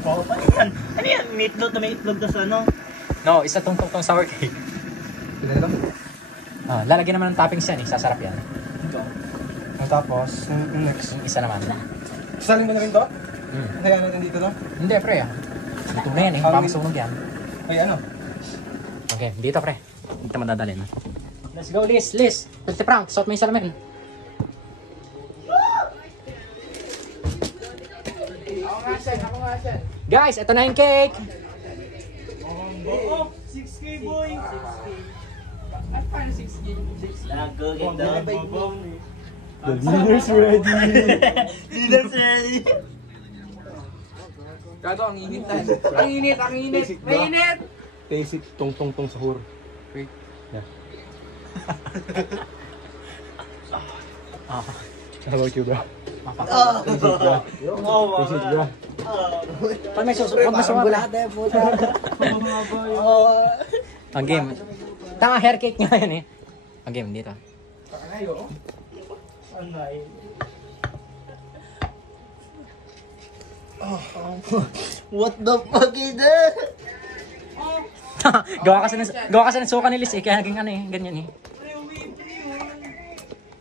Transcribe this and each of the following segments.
Oo, ano yan? Ano yan? Meatloaf na may itlog na sa ano? No, isa tong sour cake. Pila lang. Ah, lalagyan naman ng toppings yan eh. Sasarap yan. Tapos, yung next. Yung isa naman. Salin mo na rin to? Hmm. Hayaan natin dito to? Hindi, pre ah. Dito na yan eh. Baka masunog yan. Ay, ano? Okay, dito pre. Dito madadalhin. Let's go, Liz. Liz, Pwede prank. Suot mo yung salamin. Ako nga siya. Guys, ito na yung cake. Oo, 6K boy! 6K. At paano 6K? 6K. Lago, ganda. The dinner's ready. Dinner's ready. Gago, ang init tayo. Ang init, ang init. Mainit! Basic tong sahur. Wait. Yeah. Ah, How about you, bro? Oo, Basic, bro. pag may susunod, pag masuwa pre. Ang game. Tama, hair cake nga yan eh. Ang game, dito. What the fuck is that? gawa kasi ng suka ni Liz eh. Kaya naging ano eh. Ganyan eh.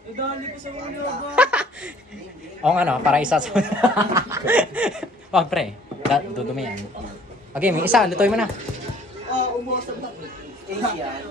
Idali ko sa ulo ba? O nga no, para isa sa... Wag pre. Dudumi yan. Okay, may isa. Lutuin mo na. Oh, umuwas na. Asian.